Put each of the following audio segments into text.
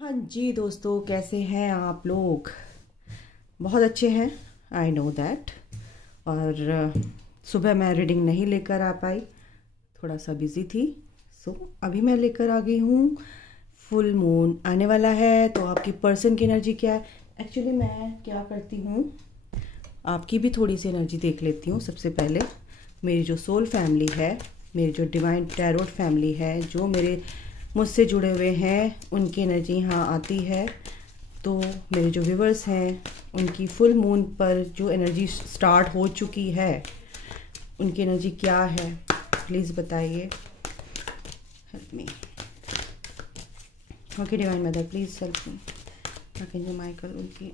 हाँ जी दोस्तों, कैसे हैं आप लोग। बहुत अच्छे हैं, आई नो दैट। और सुबह मैं रीडिंग नहीं लेकर आ पाई, थोड़ा सा बिजी थी। सो अभी मैं लेकर आ गई हूँ। फुल मून आने वाला है तो आपकी पर्सन की एनर्जी क्या है। एक्चुअली मैं क्या करती हूँ, आपकी भी थोड़ी सी एनर्जी देख लेती हूँ। सबसे पहले मेरी जो सोल फैमिली है, मेरी जो डिवाइन टैरोट फैमिली है, जो मेरे मुझसे जुड़े हुए हैं, उनकी एनर्जी यहाँ आती है। तो मेरे जो व्यूवर्स हैं, उनकी फुल मून पर जो एनर्जी स्टार्ट हो चुकी है, उनकी एनर्जी क्या है, प्लीज़ बताइए। Help me. Okay divine mother, please help me. Archangel Michael, उनकी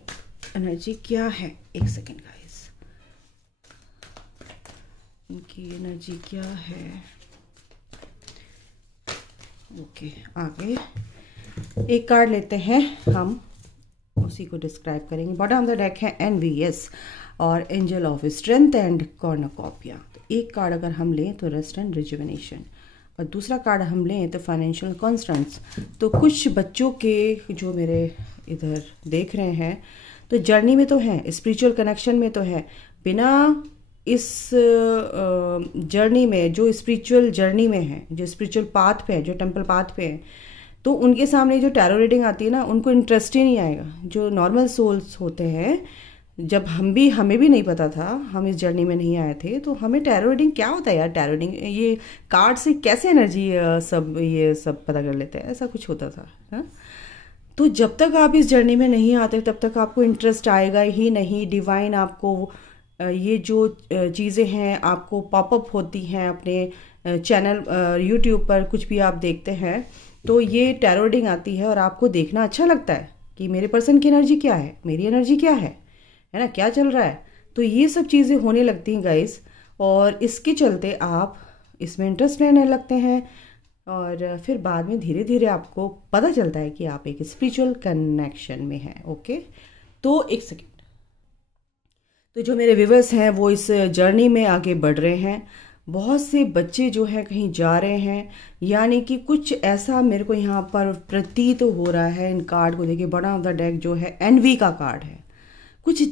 एनर्जी क्या है। एक सेकेंड गाइस, उनकी एनर्जी क्या है। ओके आगे एक कार्ड लेते हैं, हम उसी को डिस्क्राइब करेंगे। बॉटम ऑफ द डेक है एनवीएस और angel of strength and cornucopia. तो एक कार्ड अगर हम लें तो रेस्ट एंड रिजुवेनेशन, और दूसरा कार्ड हम लें तो फाइनेंशियल कॉन्स्टेंट्स। तो कुछ बच्चों के जो मेरे इधर देख रहे हैं, तो जर्नी में तो है, स्पिरिचुअल कनेक्शन में तो है। बिना इस जर्नी में, जो स्पिरिचुअल जर्नी में है, जो स्पिरिचुअल पाथ पे है, जो टेंपल पाथ पे है, तो उनके सामने जो टैरो रीडिंग आती है ना, उनको इंटरेस्ट ही नहीं आएगा। जो नॉर्मल सोल्स होते हैं, जब हमें भी नहीं पता था, हम इस जर्नी में नहीं आए थे, तो हमें टैरो रीडिंग क्या होता है यार, टैरो रीडिंग ये कार्ड से कैसे एनर्जी ये सब पता कर लेते हैं, ऐसा कुछ होता था हा? तो जब तक आप इस जर्नी में नहीं आते तब तक आपको इंटरेस्ट आएगा ही नहीं। डिवाइन आपको ये जो चीज़ें हैं आपको पॉपअप होती हैं अपने चैनल यूट्यूब पर, कुछ भी आप देखते हैं तो ये टैरो रीडिंग आती है और आपको देखना अच्छा लगता है कि मेरे पर्सन की एनर्जी क्या है, मेरी एनर्जी क्या है ना, क्या चल रहा है। तो ये सब चीज़ें होने लगती हैं गाइस, और इसके चलते आप इसमें इंटरेस्ट लेने लगते हैं, और फिर बाद में धीरे धीरे आपको पता चलता है कि आप एक स्पिरिचुअल कनेक्शन में हैं। ओके, तो एक सेकेंड। तो जो मेरे व्यूवर्स हैं वो इस जर्नी में आगे बढ़ रहे हैं। बहुत से बच्चे जो है कहीं जा रहे हैं, यानी कि कुछ ऐसा मेरे को यहाँ पर प्रतीत हो रहा है। इन कार्ड को देखिए, बॉटम ऑफ द डेक जो है एनवी का कार्ड है। कुछ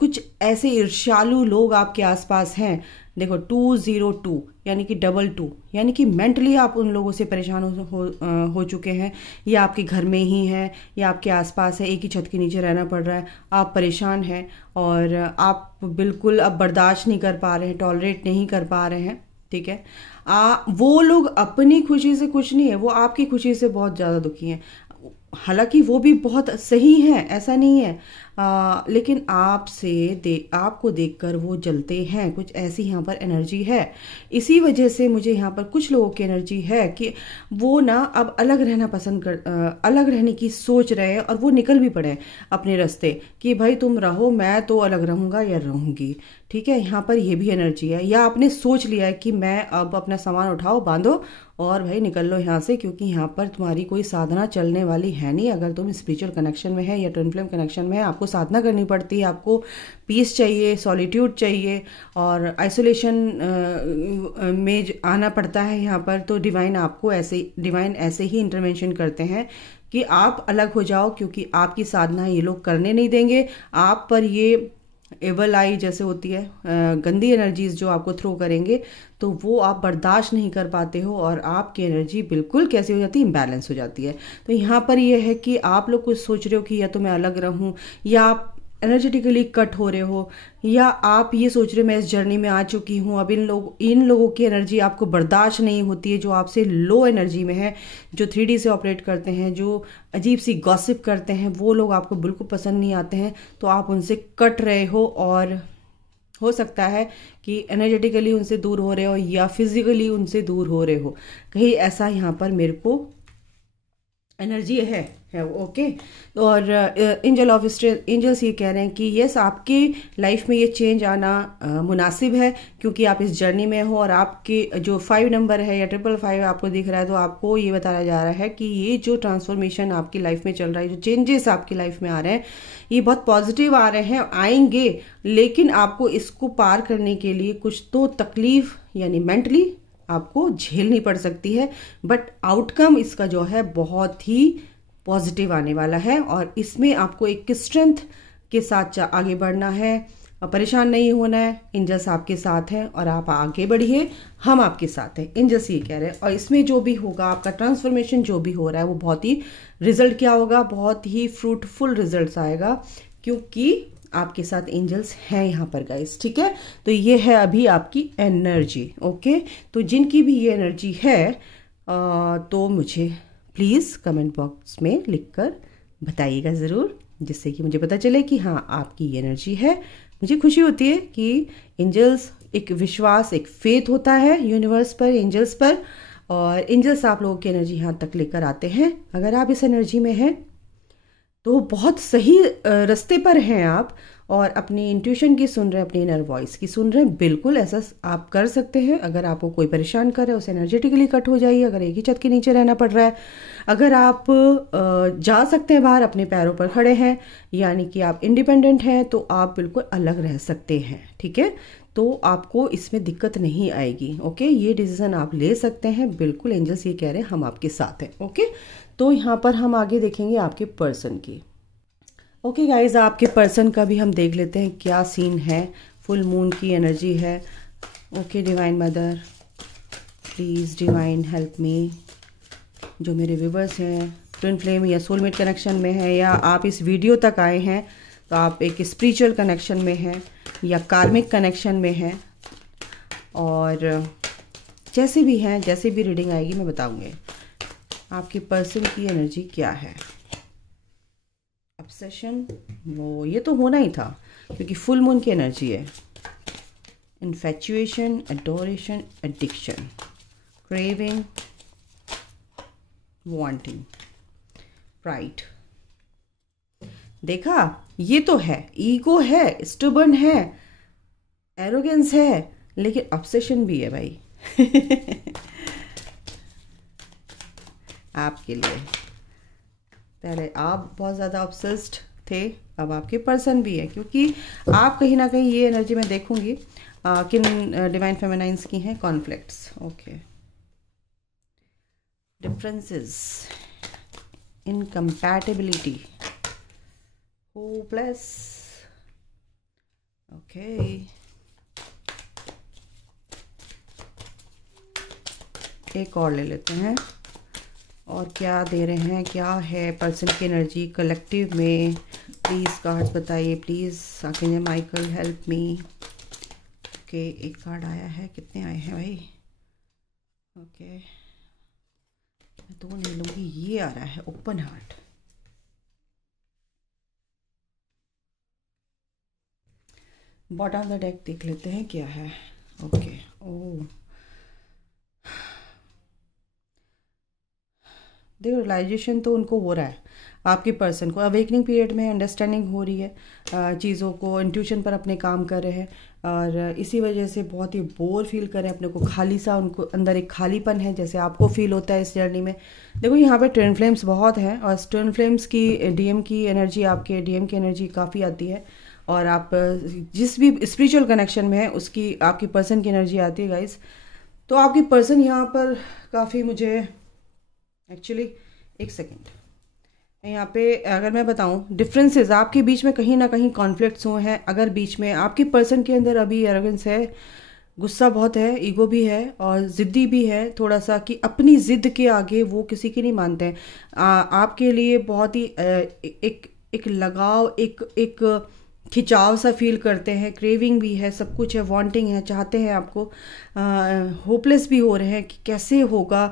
कुछ ऐसे ईर्ष्यालु लोग आपके आसपास हैं। देखो 202 यानी कि 22, यानी कि मेंटली आप उन लोगों से परेशान हो चुके हैं, या आपके घर में ही है या आपके आसपास है, एक ही छत के नीचे रहना पड़ रहा है, आप परेशान हैं और आप बिल्कुल अब बर्दाश्त नहीं कर पा रहे हैं, टॉलरेट नहीं कर पा रहे हैं। ठीक है, वो लोग अपनी खुशी से खुश नहीं है, वो आपकी खुशी से बहुत ज़्यादा दुखी हैं। हालांकि वो भी बहुत सही है, ऐसा नहीं है, लेकिन आपको देखकर वो जलते हैं। कुछ ऐसी यहाँ पर एनर्जी है। इसी वजह से मुझे यहाँ पर कुछ लोगों की एनर्जी है कि वो ना अब अलग रहना अलग रहने की सोच रहे हैं, और वो निकल भी पड़े अपने रास्ते कि भाई तुम रहो, मैं तो अलग रहूंगा या रहूंगी। ठीक है, यहाँ पर ये भी एनर्जी है, या आपने सोच लिया है कि मैं अब अपना सामान उठाओ, बांधो और भाई निकल लो यहाँ से, क्योंकि यहाँ पर तुम्हारी कोई साधना चलने वाली है नहीं। अगर तुम स्पिरिचुअल कनेक्शन में है या ट्विन फ्लेम कनेक्शन में है, आपको साधना करनी पड़ती है, आपको पीस चाहिए, सॉलिट्यूड चाहिए, और आइसोलेशन में आना पड़ता है यहाँ पर। तो डिवाइन ऐसे ही इंटरवेंशन करते हैं कि आप अलग हो जाओ, क्योंकि आपकी साधना ये लोग करने नहीं देंगे। आप पर ये एवल आई जैसे होती है, गंदी एनर्जीज जो आपको थ्रो करेंगे, तो वो आप बर्दाश्त नहीं कर पाते हो, और आपकी एनर्जी बिल्कुल कैसी हो जाती है, इम्बैलेंस हो जाती है। तो यहाँ पर ये है कि आप लोग कुछ सोच रहे हो कि या तो मैं अलग रहूं, या आप एनर्जेटिकली कट हो रहे हो, या आप ये सोच रहे हो मैं इस जर्नी में आ चुकी हूँ, अब इन लोगों की एनर्जी आपको बर्दाश्त नहीं होती है, जो आपसे लो एनर्जी में है, जो 3D से ऑपरेट करते हैं, जो अजीब सी गॉसिप करते हैं, वो लोग आपको बिल्कुल पसंद नहीं आते हैं। तो आप उनसे कट रहे हो, और हो सकता है कि एनर्जेटिकली उनसे दूर हो रहे हो या फिजिकली उनसे दूर हो रहे हो, कहीं ऐसा यहाँ पर मेरे को एनर्जी है। ओके, और एंजल्स ये कह रहे हैं कि यस, आपकी लाइफ में ये चेंज आना मुनासिब है, क्योंकि आप इस जर्नी में हो, और आपके जो 5 नंबर है या 555 आपको दिख रहा है, तो आपको ये बताया जा रहा है कि ये जो ट्रांसफॉर्मेशन आपकी लाइफ में चल रहा है, जो चेंजेस आपकी लाइफ में आ रहे हैं, ये बहुत पॉजिटिव आ रहे हैं, आएंगे। लेकिन आपको इसको पार करने के लिए कुछ तो तकलीफ यानी मेंटली आपको झेलनी पड़ सकती है, बट आउटकम इसका जो है बहुत ही पॉजिटिव आने वाला है और इसमें आपको एक स्ट्रेंथ के साथ आगे बढ़ना है और परेशान नहीं होना है। एंजल्स आपके साथ हैं और आप आगे बढ़िए, हम आपके साथ हैं, एंजल्स ये कह रहे हैं। और इसमें जो भी होगा आपका ट्रांसफॉर्मेशन जो भी हो रहा है वो बहुत ही रिजल्ट क्या होगा, बहुत ही फ्रूटफुल रिजल्ट्स आएगा, क्योंकि आपके साथ एंजल्स हैं यहाँ पर गाइस। ठीक है, तो ये है अभी आपकी एनर्जी। ओके, तो जिनकी भी ये एनर्जी है तो मुझे प्लीज़ कमेंट बॉक्स में लिखकर बताइएगा ज़रूर, जिससे कि मुझे पता चले कि हाँ आपकी ये एनर्जी है। मुझे खुशी होती है कि एंजल्स, एक विश्वास, एक फेथ होता है यूनिवर्स पर, एंजल्स पर, और एंजल्स आप लोगों की एनर्जी यहाँ तक लेकर आते हैं। अगर आप इस एनर्जी में हैं तो बहुत सही रास्ते पर हैं आप, और अपनी इंट्यूशन की सुन रहे हैं, अपनी इनर वॉइस की सुन रहे हैं। बिल्कुल ऐसा आप कर सकते हैं। अगर आपको कोई परेशान कर रहा है उसे एनर्जेटिकली कट हो जाइए। अगर एक ही छत के नीचे रहना पड़ रहा है, अगर आप जा सकते हैं बाहर, अपने पैरों पर खड़े हैं, यानी कि आप इंडिपेंडेंट हैं, तो आप बिल्कुल अलग रह सकते हैं। ठीक है, तो आपको इसमें दिक्कत नहीं आएगी। ओके, ये डिसीजन आप ले सकते हैं। बिल्कुल एंजल्स ये कह रहे हैं हम आपके साथ हैं। ओके, तो यहाँ पर हम आगे देखेंगे आपके पर्सन की। ओके गाइज, आपके पर्सन का भी हम देख लेते हैं क्या सीन है। फुल मून की एनर्जी है। Okay divine mother, please divine help me. जो मेरे व्यूवर्स हैं ट्विन फ्लेम या सोलमेट कनेक्शन में है, या आप इस वीडियो तक आए हैं तो आप एक स्पिरिचुअल कनेक्शन में हैं या कार्मिक कनेक्शन में हैं, और जैसे भी हैं, जैसे भी रीडिंग आएगी मैं बताऊंगी आपके पर्सन की एनर्जी क्या है। ऑब्सेशन, वो ये तो होना ही था क्योंकि फुल मून की एनर्जी है। Infatuation, adoration, addiction, craving, wanting, pride. देखा, ये तो है, ईगो है, स्टबर्न है, एरोगेंस है, लेकिन ऑब्सेशन भी है भाई आपके लिए। पहले आप बहुत ज़्यादा ऑब्सेस्ड थे, अब आपके पर्सन भी है, क्योंकि आप कहीं ना कहीं ये एनर्जी मैं देखूंगी किन डिवाइन फेमिनाइंस की हैं। Conflicts, okay, differences, incompatibility, hopeless. Okay, एक और ले लेते हैं और क्या दे रहे हैं, क्या है पर्सन की एनर्जी कलेक्टिव में। प्लीज़ कार्ड्स बताइए, please archangel Michael help me. Okay, एक कार्ड आया है, कितने आए हैं भाई? ओके, मैं तो नहीं लूँगी, ये आ रहा है open heart. Bottom the deck देख लेते हैं क्या है। ओके, ओह देखो, रियलाइजेशन तो उनको हो रहा है, आपके पर्सन को अवेकनिंग पीरियड में अंडरस्टैंडिंग हो रही है चीज़ों को, इंट्यूशन पर अपने काम कर रहे हैं, और इसी वजह से बहुत ही बोर फील कर रहे हैं अपने को, खाली सा, उनको अंदर एक खालीपन है, जैसे आपको फील होता है इस जर्नी में। देखो यहाँ पे ट्विन फ्लेम्स बहुत हैं, और ट्विन फ्लेम्स की डीएम की एनर्जी, आपके डीएम की एनर्जी काफ़ी आती है, और आप जिस भी स्पिरिचुअल कनेक्शन में है उसकी आपकी पर्सन की एनर्जी आती है गाइस। तो आपकी पर्सन यहाँ पर काफ़ी, मुझे एक्चुअली एक सेकेंड, यहाँ पे अगर मैं बताऊँ डिफरेंसेस आपके बीच में कहीं ना कहीं कॉन्फ्लिक्ट्स हुए हैं। अगर बीच में आपकी पर्सन के अंदर अभी एरोगेंस है, गुस्सा बहुत है, ईगो भी है, और ज़िद्दी भी है थोड़ा सा, कि अपनी ज़िद के आगे वो किसी की नहीं मानते हैं। आपके लिए बहुत ही एक लगाव, एक खिंचाव सा फील करते हैं, क्रेविंग भी है, सब कुछ है, वांटिंग है, चाहते हैं आपको, होपलेस भी हो रहे हैं कि कैसे होगा।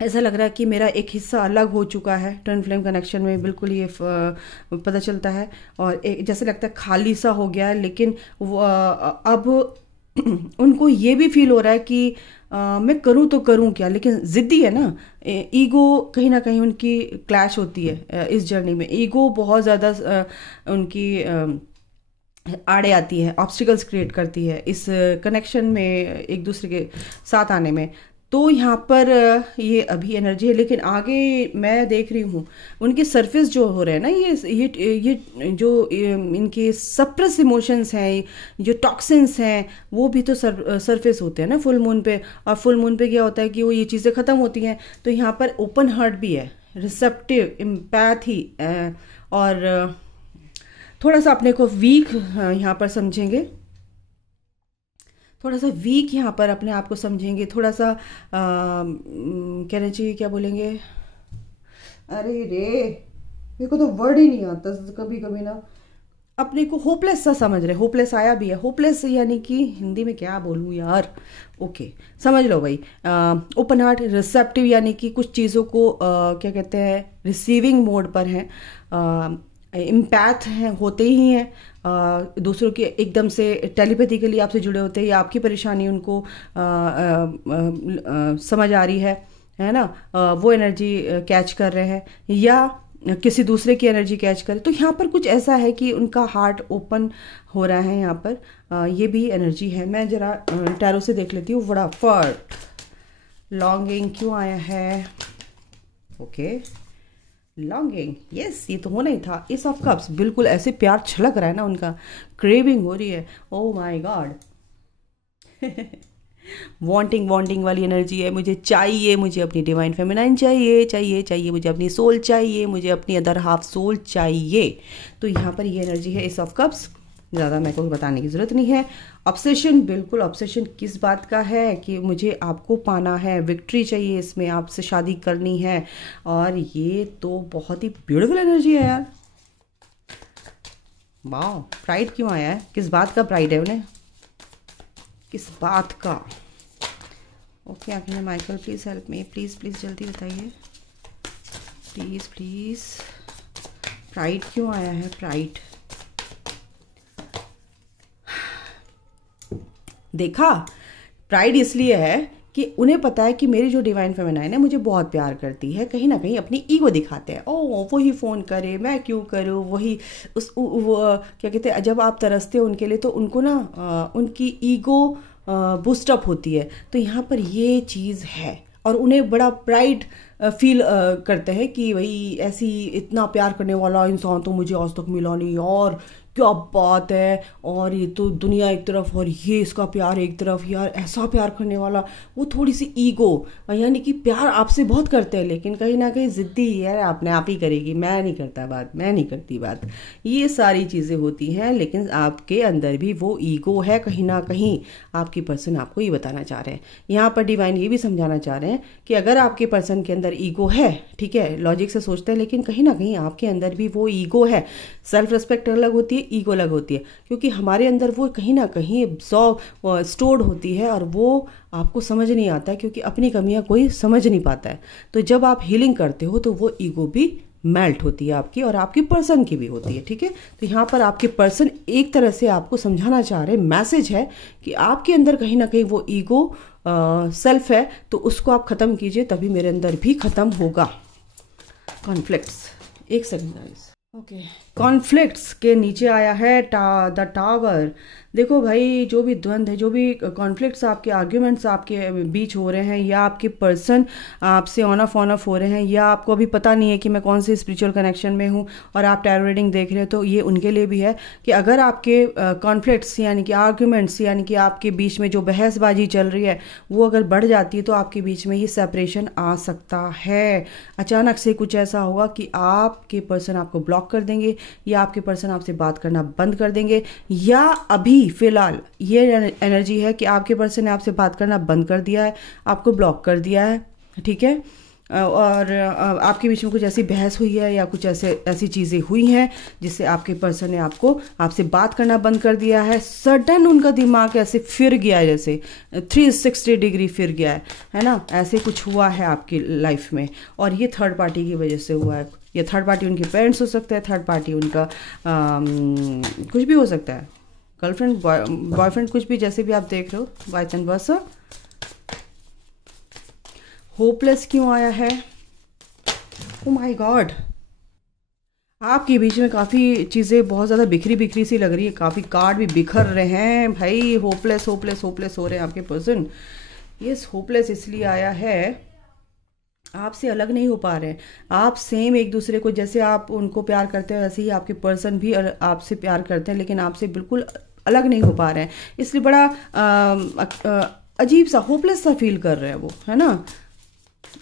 ऐसा लग रहा है कि मेरा एक हिस्सा अलग हो चुका है। ट्विन फ्लेम कनेक्शन में बिल्कुल ये पता चलता है, और एक जैसे लगता है खाली सा हो गया है। लेकिन वो अब उनको ये भी फील हो रहा है कि मैं करूँ तो करूँ क्या, लेकिन ज़िद्दी है ना, ईगो कहीं ना कहीं उनकी क्लैश होती है इस जर्नी में। ईगो बहुत ज़्यादा उनकी आड़े आती है, ऑब्स्टिकल्स क्रिएट करती है इस कनेक्शन में, एक दूसरे के साथ आने में। तो यहाँ पर ये अभी एनर्जी है, लेकिन आगे मैं देख रही हूँ उनके सरफेस जो हो रहे हैं ना, ये जो इनके सप्रेस इमोशंस हैं, जो टॉक्सिन्स हैं, वो भी तो सरफेस होते हैं ना फुल मून पे। और फुल मून पे क्या होता है कि वो ये चीज़ें ख़त्म होती हैं। तो यहाँ पर ओपन हार्ट भी है, रिसेप्टिव, एम्पैथी, और थोड़ा सा अपने को वीक यहाँ पर समझेंगे, थोड़ा सा वीक यहाँ पर अपने आप को समझेंगे, थोड़ा सा कहना चाहिए, क्या बोलेंगे, अरे रे मेरे को तो वर्ड ही नहीं आता कभी कभी ना, अपने को होपलेस सा समझ रहे, होपलेस आया भी है, होपलेस यानी कि हिंदी में क्या बोलूँ यार, ओके समझ लो भाई। ओपन हार्ट, रिसेप्टिव यानी कि कुछ चीज़ों को क्या कहते हैं, रिसीविंग मोड पर हैं, इम्पैथ हैं, होते ही हैं, दूसरों के एकदम से टेलीपैथिकली आपसे जुड़े होते हैं, या आपकी परेशानी उनको समझ आ रही है ना, वो एनर्जी कैच कर रहे हैं, या किसी दूसरे की एनर्जी कैच करे। तो यहाँ पर कुछ ऐसा है कि उनका हार्ट ओपन हो रहा है यहाँ पर, ये भी एनर्जी है। मैं जरा टैरो से देख लेती हूँ फटाफट। लॉन्गिंग क्यों आया है? ओके लॉन्गिंग, यस ये तो होना ही था। एस ऑफ कप्स, बिल्कुल ऐसे प्यार छलक रहा है ना उनका, क्रेविंग हो रही है, ओह माय गॉड। वांटिंग वाली एनर्जी है, मुझे चाहिए, मुझे अपनी डिवाइन फेमिनाइन चाहिए, मुझे अपनी सोल चाहिए, मुझे अपनी अदर हाफ सोल चाहिए। तो यहाँ पर ये एनर्जी है एस ऑफ कप्स, ज़्यादा मेरे को बताने की ज़रूरत नहीं है। ऑब्सेशन, बिल्कुल ऑब्सेशन किस बात का है कि मुझे आपको पाना है, विक्ट्री चाहिए, इसमें आपसे शादी करनी है, और ये तो बहुत ही ब्यूटीफुल एनर्जी है यार। वाह, प्राइड क्यों आया है? किस बात का प्राइड है उन्हें, किस बात का? ओके आखिर Michael please help me, please जल्दी बताइए प्लीज़। प्राइड क्यों आया है? प्राइड, देखा, प्राइड इसलिए है कि उन्हें पता है कि मेरी जो डिवाइन फेमिनाइन है मुझे बहुत प्यार करती है, कहीं ना कहीं अपनी ईगो दिखाते हैं। ओह वही फ़ोन करे, मैं क्यों करूँ, वही क्या कहते हैं, जब आप तरसते हो उनके लिए तो उनको ना उनकी ईगो बूस्टअप होती है। तो यहाँ पर ये चीज़ है, और उन्हें बड़ा प्राइड फील करते हैं कि भाई ऐसी इतना प्यार करने वाला इंसान तो मुझे आज तक मिला नहीं, और क्या बात है, और ये तो दुनिया एक तरफ और ये इसका प्यार एक तरफ, यार ऐसा प्यार करने वाला। वो थोड़ी सी ईगो, यानी कि प्यार आपसे बहुत करते हैं लेकिन कहीं ना कहीं ज़िद्दी, यार आपने आप ही करेगी, मैं नहीं करती बात, ये सारी चीज़ें होती हैं। लेकिन आपके अंदर भी वो ईगो है, कहीं ना कहीं आपकी पर्सन आपको ये बताना चाह रहे हैं। यहाँ पर डिवाइन ये भी समझाना चाह रहे हैं कि अगर आपके पर्सन के अंदर ईगो है, ठीक है, लॉजिक से सोचते हैं, लेकिन कहीं ना कहीं आपके अंदर भी वो ईगो है। सेल्फ रिस्पेक्ट अलग होती है, ईगो अलग होती है, क्योंकि हमारे अंदर वो कहीं ना कहीं स्टोर्ड होती है, और वो आपको समझ नहीं आता है, क्योंकि अपनी कमियां कोई समझ नहीं पाता है। तो जब आप हीलिंग करते हो तो वो ईगो भी मेल्ट होती है आपकी, और आपकी पर्सन की भी होती है, ठीक है। तो यहाँ पर आपके पर्सन एक तरह से आपको समझाना चाह रहे हैं, मैसेज है कि आपके अंदर कहीं ना कहीं वो ईगो सेल्फ है, तो उसको आप ख़त्म कीजिए, तभी मेरे अंदर भी ख़त्म होगा। कॉन्फ्लिक्ट्स, एक सेकंड, ओके कॉन्फ्लिक्ट्स के नीचे आया है द टावर। देखो भाई, जो भी द्वंद्व है, जो भी कॉन्फ्लिक्ट्स आपके, आर्ग्यूमेंट्स आपके बीच हो रहे हैं, या आपके पर्सन आपसे ऑन ऑफ हो रहे हैं, या आपको अभी पता नहीं है कि मैं कौन से स्पिरिचुअल कनेक्शन में हूँ और आप टैरो रीडिंग देख रहे हो, तो ये उनके लिए भी है कि अगर आपके कॉन्फ्लिक्ट्स यानी कि आर्ग्यूमेंट्स, यानी कि आपके बीच में जो बहसबाजी चल रही है वो अगर बढ़ जाती है, तो आपके बीच में ये सेपरेशन आ सकता है। अचानक से कुछ ऐसा होगा कि आपके पर्सन आपको ब्लॉक कर देंगे, या आपके पर्सन आपसे बात करना बंद कर देंगे, या अभी फिलहाल ये एनर्जी है कि आपके पर्सन ने आपसे बात करना बंद कर दिया है, आपको ब्लॉक कर दिया है, ठीक है, और आपके बीच में कुछ ऐसी बहस हुई है, या कुछ ऐसी चीज़ें हुई हैं जिससे आपके पर्सन ने आपसे बात करना बंद कर दिया है। सडन उनका दिमाग ऐसे फिर गया है, जैसे 360 डिग्री फिर गया है ना, ऐसे कुछ हुआ है आपकी लाइफ में, और ये थर्ड पार्टी की वजह से हुआ है। ये थर्ड पार्टी उनके पेरेंट्स हो सकता है, थर्ड पार्टी उनका कुछ भी हो सकता है, गर्लफ्रेंड बॉयफ्रेंड, कुछ भी, जैसे भी आप देख रहे हो, वाइस एंड वर्सा। होपलेस क्यों आया है? ओ माय गॉड, आपके बीच में काफ़ी चीज़ें बहुत ज़्यादा बिखरी सी लग रही है, काफ़ी कार्ड भी बिखर रहे हैं भाई। होपलेस हो रहे हैं आपके पर्सन। यस, होपलेस इसलिए आया है, आपसे अलग नहीं हो पा रहे हैं। आप सेम एक दूसरे को, जैसे आप उनको प्यार करते हैं वैसे ही आपके पर्सन भी आपसे प्यार करते हैं, लेकिन आपसे बिल्कुल अलग नहीं हो पा रहे हैं, इसलिए बड़ा अजीब सा, होपलेस सा फील कर रहे हैं वो, है ना।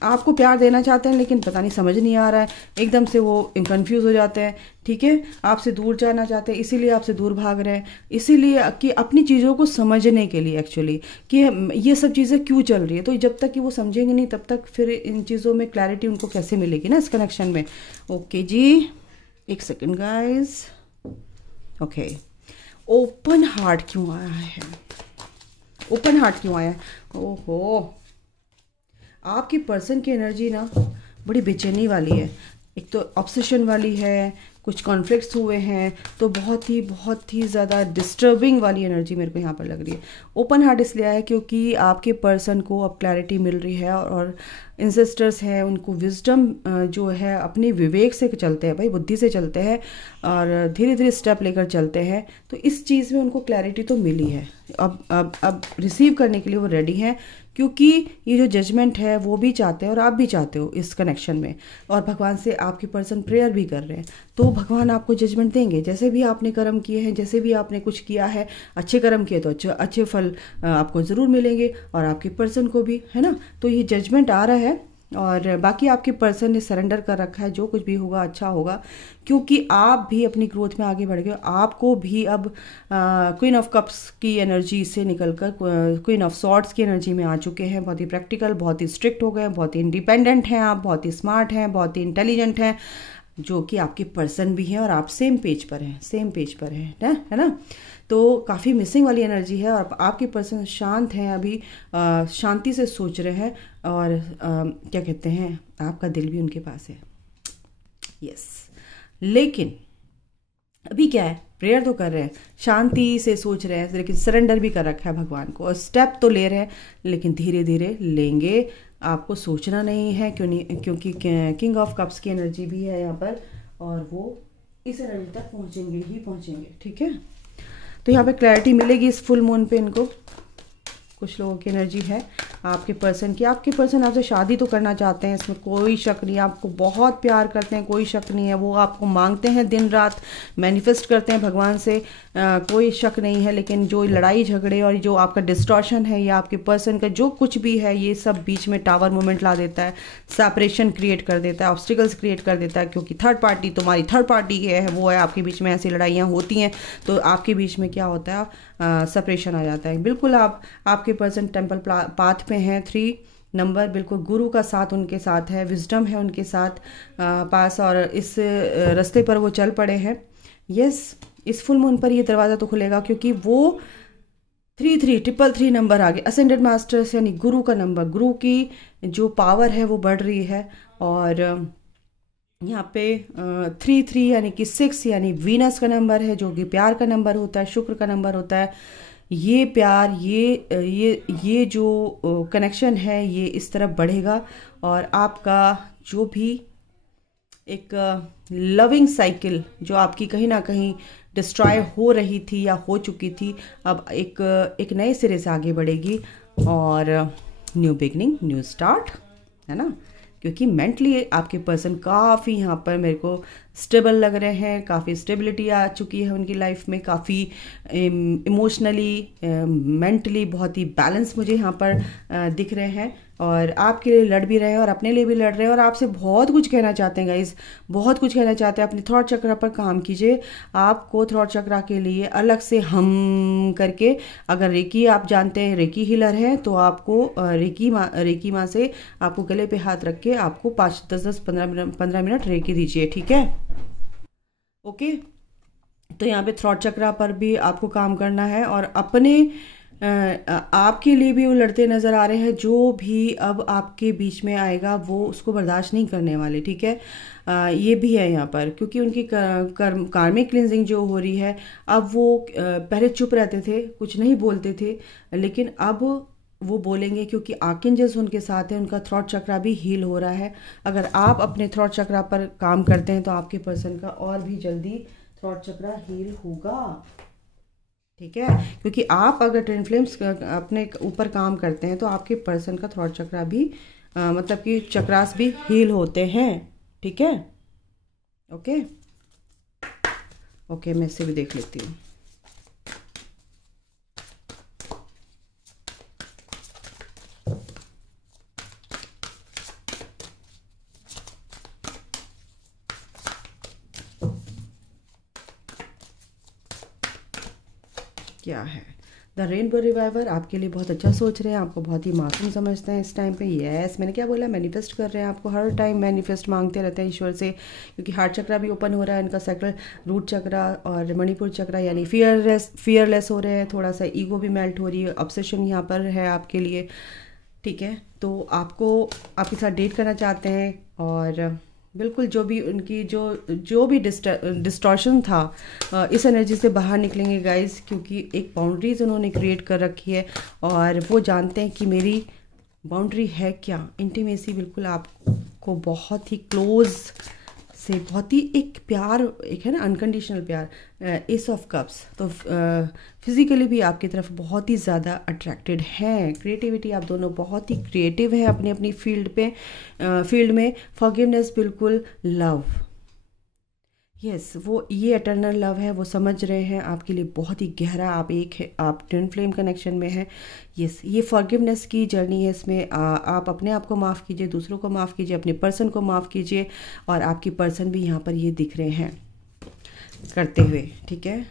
आपको प्यार देना चाहते हैं लेकिन पता नहीं समझ नहीं आ रहा है, एकदम से वो कंफ्यूज हो जाते हैं, ठीक है। आपसे दूर जाना चाहते हैं, इसीलिए आपसे दूर भाग रहे हैं, इसीलिए कि अपनी चीज़ों को समझने के लिए एक्चुअली कि ये सब चीज़ें क्यों चल रही है। तो जब तक कि वो समझेंगे नहीं तब तक फिर इन चीज़ों में क्लैरिटी उनको कैसे मिलेगी ना, इस कनेक्शन में। ओके जी, एक second guys. Okay, open heart क्यों आया है? ओपन हार्ट क्यों आया है? ओहो, आपकी पर्सन की एनर्जी ना बड़ी बेचैनी वाली है, एक तो ऑब्सेशन वाली है, कुछ कॉन्फ्लिक्ट्स हुए हैं, तो बहुत ही ज़्यादा डिस्टर्बिंग वाली एनर्जी मेरे को यहाँ पर लग रही है। ओपन हार्ट इसलिए है क्योंकि आपके पर्सन को अब क्लैरिटी मिल रही है और इंसेस्टर्स हैं उनको विजडम जो है अपनी विवेक से चलते हैं भाई, बुद्धि से चलते हैं और धीरे धीरे स्टेप लेकर चलते हैं। तो इस चीज़ में उनको क्लैरिटी तो मिली है, अब रिसीव करने के लिए वो रेडी हैं, क्योंकि ये जो जजमेंट है वो भी चाहते हैं और आप भी चाहते हो इस कनेक्शन में, और भगवान से आपके पर्सन प्रेयर भी कर रहे हैं। तो भगवान आपको जजमेंट देंगे, जैसे भी आपने कर्म किए हैं, जैसे भी आपने कुछ किया है, अच्छे कर्म किए तो अच्छे फल आपको ज़रूर मिलेंगे और आपके पर्सन को भी, है ना। तो ये जजमेंट आ रहा है और बाकी आपके पर्सन ने सरेंडर कर रखा है, जो कुछ भी होगा अच्छा होगा, क्योंकि आप भी अपनी ग्रोथ में आगे बढ़ गए। आपको भी अब क्वीन ऑफ कप्स की एनर्जी से निकलकर क्वीन ऑफ सॉर्ड्स की एनर्जी में आ चुके हैं। बहुत ही प्रैक्टिकल, बहुत ही स्ट्रिक्ट हो गए, बहुत ही इंडिपेंडेंट हैं आप, बहुत ही स्मार्ट हैं, बहुत ही इंटेलिजेंट हैं, जो कि आपके पर्सन भी हैं और आप सेम पेज पर हैं, सेम पेज पर हैं, है ना। तो काफ़ी मिसिंग वाली एनर्जी है और आपके पर्सन शांत हैं अभी, शांति से सोच रहे हैं और क्या कहते हैं, आपका दिल भी उनके पास है, यस। लेकिन अभी क्या है, प्रेयर तो कर रहे हैं, शांति से सोच रहे हैं, लेकिन सरेंडर भी कर रखा है भगवान को और स्टेप तो ले रहे हैं, लेकिन धीरे धीरे लेंगे। आपको सोचना नहीं है क्योंकि किंग ऑफ कप्स की एनर्जी भी है यहाँ पर और वो इस एनर्जी तक पहुँचेंगे ही पहुँचेंगे, ठीक है। तो यहाँ पे क्लैरिटी मिलेगी इस फुल मून पे इनको। कुछ लोगों की एनर्जी है आपके पर्सन की, आपके पर्सन आपसे शादी तो करना चाहते हैं, इसमें कोई शक नहीं, आपको बहुत प्यार करते हैं, कोई शक नहीं है। वो आपको मांगते हैं दिन रात, मैनिफेस्ट करते हैं भगवान से, कोई शक नहीं है। लेकिन जो लड़ाई झगड़े और जो आपका डिस्टॉर्शन है या आपके पर्सन का जो कुछ भी है, ये सब बीच में टावर मोमेंट ला देता है, सेपरेशन क्रिएट कर देता है, ऑब्स्टिकल्स क्रिएट कर देता है, क्योंकि थर्ड पार्टी तुम्हारी थर्ड पार्टी है, वो है आपके बीच में। ऐसी लड़ाइयाँ होती हैं तो आपके बीच में क्या होता है, सेपरेशन आ जाता है। बिल्कुल आपके पर्सन टेम्पल पाथ पे हैं, 3 नंबर, बिल्कुल गुरु का साथ उनके साथ है, विजडम है उनके साथ पास, और इस रास्ते पर वो चल पड़े हैं। यस, इस फुल मून पर ये दरवाज़ा तो खुलेगा क्योंकि वो 33333 नंबर आ गया, असेंडेड मास्टर्स यानी गुरु का नंबर, गुरु की जो पावर है वो बढ़ रही है। और यहाँ पे 33 यानी कि 6 यानी वीनस का नंबर है, जो कि प्यार का नंबर होता है, शुक्र का नंबर होता है। ये प्यार, ये जो कनेक्शन है ये इस तरफ बढ़ेगा और आपका जो भी एक लविंग साइकिल जो आपकी कहीं ना कहीं डिस्ट्रॉय हो रही थी या हो चुकी थी, अब एक नए सिरे से आगे बढ़ेगी और न्यू बिगनिंग, न्यू स्टार्ट, है ना। क्योंकि मेंटली आपके पर्सन काफ़ी यहाँ पर मेरे को स्टेबल लग रहे हैं, काफ़ी स्टेबिलिटी आ चुकी है उनकी लाइफ में, काफ़ी इमोशनली मेंटली बहुत ही बैलेंस मुझे यहाँ पर दिख रहे हैं। और आपके लिए लड़ भी रहे हैं और अपने लिए भी लड़ रहे हैं और आपसे बहुत कुछ कहना चाहते हैं गाइज, बहुत कुछ कहना चाहते हैं। अपने थॉट चक्र पर काम कीजिए। आपको थॉट चक्र के लिए अलग से हम करके, अगर रेकी आप जानते हैं, रेकी हीलर है, तो आपको रेकी माँ से आपको गले पे हाथ रख के आपको 5, 10, 15 मिनट रेकी दीजिए, ठीक है। ओके, तो यहाँ पे थॉट चक्र पर भी आपको काम करना है और अपने आपके लिए भी वो लड़ते नज़र आ रहे हैं। जो भी अब आपके बीच में आएगा वो उसको बर्दाश्त नहीं करने वाले, ठीक है। ये भी है यहाँ पर, क्योंकि उनकी कार्मिक क्लिनजिंग जो हो रही है, अब वो पहले चुप रहते थे, कुछ नहीं बोलते थे, लेकिन अब वो बोलेंगे क्योंकि आर्कएंजल्स उनके साथ हैं, उनका थ्रॉट चक्रा भी हील हो रहा है। अगर आप अपने थ्रॉट चक्रा पर काम करते हैं तो आपके पर्सन का और भी जल्दी थ्रॉट चक्रा हील होगा, ठीक है। क्योंकि आप अगर ट्विन फ्लेम्स अपने ऊपर काम करते हैं तो आपके पर्सन का थ्रॉट चक्रा भी मतलब कि चक्रास भी हील होते हैं, ठीक है। ओके ओके, मैं इससे भी देख लेती हूँ। क्या है? द रेनबो रिवाइवर आपके लिए बहुत अच्छा सोच रहे हैं, आपको बहुत ही मासूम समझते हैं इस टाइम पे। यस, मैंने क्या बोला, मैनिफेस्ट कर रहे हैं, आपको हर टाइम मैनिफेस्ट मांगते रहते हैं ईश्वर से, क्योंकि हार्ट चक्रा भी ओपन हो रहा है इनका, सेक्रल रूट चक्रा और मणिपुर चक्रा, यानी फियरलेस हो रहे हैं, थोड़ा सा ईगो भी मेल्ट हो रही है, ऑब्सेशन यहाँ पर है आपके लिए। ठीक है, तो आपको आपके साथ डेट करना चाहते हैं, और बिल्कुल जो भी उनकी जो भी डिस्टॉर्शन था, इस एनर्जी से बाहर निकलेंगे गाइस, क्योंकि एक बाउंड्रीज उन्होंने क्रिएट कर रखी है, और वो जानते हैं कि मेरी बाउंड्री है क्या। इंटीमेसी बिल्कुल आपको बहुत ही क्लोज से, बहुत ही एक प्यार, एक है ना अनकंडीशनल प्यार, एस ऑफ कप्स, तो फिजिकली भी आपकी तरफ बहुत ही ज़्यादा अट्रैक्टेड हैं। क्रिएटिविटी, आप दोनों बहुत ही क्रिएटिव हैं अपनी अपनी फील्ड में। फॉरगिवनेस, बिल्कुल लव, यस वो ये एटर्नल लव है, वो समझ रहे हैं आपके लिए बहुत ही गहरा, आप एक है, आप ट्विन फ्लेम कनेक्शन में हैं। यस, ये फॉरगिवनेस की जर्नी है, इसमें आप अपने आप को माफ़ कीजिए, दूसरों को माफ़ कीजिए, अपने पर्सन को माफ़ कीजिए, और आपकी पर्सन भी यहाँ पर ये दिख रहे हैं करते हुए। ठीक है,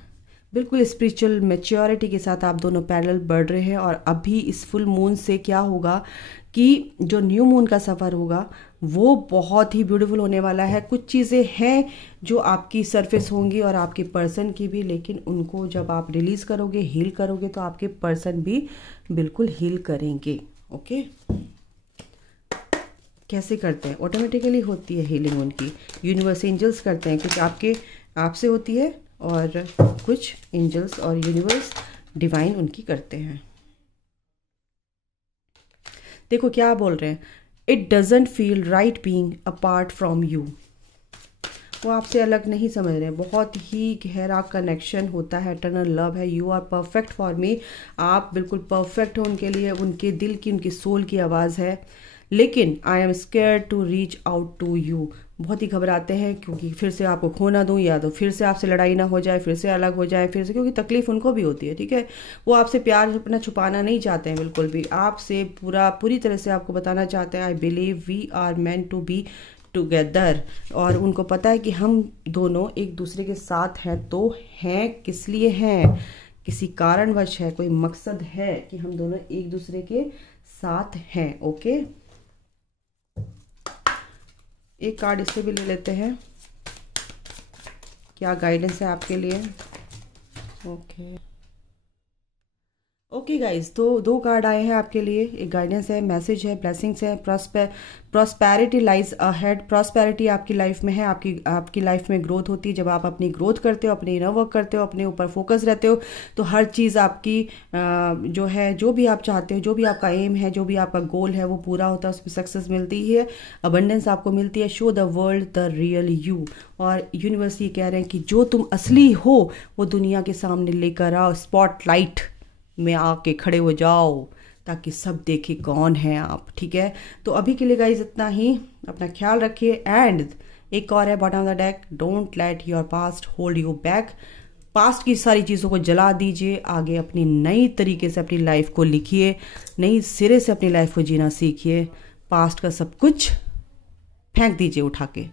बिल्कुल स्पिरिचुअल मैच्योरिटी के साथ आप दोनों पैरेलल बढ़ रहे हैं। और अभी इस फुल मून से क्या होगा कि जो न्यू मून का सफ़र होगा वो बहुत ही ब्यूटीफुल होने वाला है। कुछ चीज़ें हैं जो आपकी सरफेस होंगी और आपके पर्सन की भी, लेकिन उनको जब आप रिलीज़ करोगे, हील करोगे, तो आपके पर्सन भी बिल्कुल हील करेंगे। ओके, कैसे करते हैं? ऑटोमेटिकली होती है हीलिंग उनकी, यूनिवर्स एंजल्स करते हैं, कुछ आपसे होती है और कुछ एंजल्स और यूनिवर्स डिवाइन उनकी करते हैं। देखो क्या बोल रहे हैं, it doesn't feel right being apart from you. वो आपसे अलग नहीं समझ रहे हैं, बहुत ही गहरा कनेक्शन होता है, एटर्नल लव है। You are perfect for me, आप बिल्कुल परफेक्ट हो उनके लिए, उनके दिल की, उनकी सोल की आवाज़ है। लेकिन I am scared to reach out to you, बहुत ही घबराते हैं, क्योंकि फिर से आपको खो ना दूँ, या तो फिर से आपसे लड़ाई ना हो जाए, फिर से अलग हो जाए, फिर से, क्योंकि तकलीफ उनको भी होती है। ठीक है, वो आपसे प्यार अपना छुपाना नहीं चाहते हैं बिल्कुल भी, आपसे पूरी तरह से आपको बताना चाहते हैं, I believe we are meant to be together. और उनको पता है कि हम दोनों एक दूसरे के साथ हैं, तो हैं किस लिए हैं, किसी कारणवश है, कोई मकसद है कि हम दोनों एक दूसरे के साथ हैं। ओके, एक कार्ड इससे भी ले लेते हैं, क्या गाइडेंस है आपके लिए। ओके गाइज, तो 2 कार्ड आए हैं आपके लिए, एक गाइडेंस है, मैसेज है, ब्लेसिंग्स है, प्रॉस्पेरिटी लाइज अहेड। प्रॉस्पेरिटी आपकी लाइफ में है, आपकी लाइफ में ग्रोथ होती है। जब आप अपनी ग्रोथ करते हो, अपने इनर वर्क करते हो, अपने ऊपर फोकस रहते हो, तो हर चीज़ आपकी जो है, जो भी आप चाहते हो, जो भी आपका एम है, जो भी आपका गोल है, वो पूरा होता है, उसमें सक्सेस मिलती है, अबंडेंस आपको मिलती है। Show the world the real you, और यूनिवर्स ये कह रहे हैं कि जो तुम असली हो वो दुनिया के सामने लेकर आओ, स्पॉटलाइट में आके खड़े हो जाओ, ताकि सब देखे कौन है आप। ठीक है, तो अभी के लिए गाइज इतना ही, अपना ख्याल रखिए। एंड एक और है bottom of the deck, don't let your past hold you back. Past की सारी चीज़ों को जला दीजिए, आगे अपनी नई तरीके से अपनी लाइफ को लिखिए, नई सिरे से अपनी लाइफ को जीना सीखिए। पास्ट का सब कुछ फेंक दीजिए उठा के।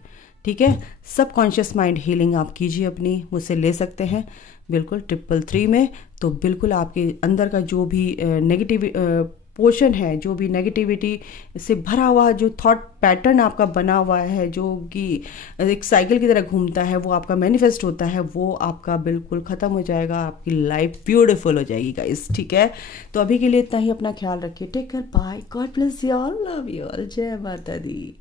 ठीक है, सबकॉन्शियस माइंड हीलिंग आप कीजिए अपनी, मुझसे ले सकते हैं बिल्कुल 333 में। तो बिल्कुल आपके अंदर का जो भी नेगेटिव पोर्शन है, जो भी नेगेटिविटी से भरा हुआ जो थॉट पैटर्न आपका बना हुआ है, जो कि एक साइकिल की तरह घूमता है, वो आपका मैनिफेस्ट होता है, वो आपका बिल्कुल ख़त्म हो जाएगा, आपकी लाइफ ब्यूटीफुल हो जाएगी गाइस। ठीक है, तो अभी के लिए इतना ही, अपना ख्याल रखिए, take care, bye, God bless you all, love you all, जय माता दी।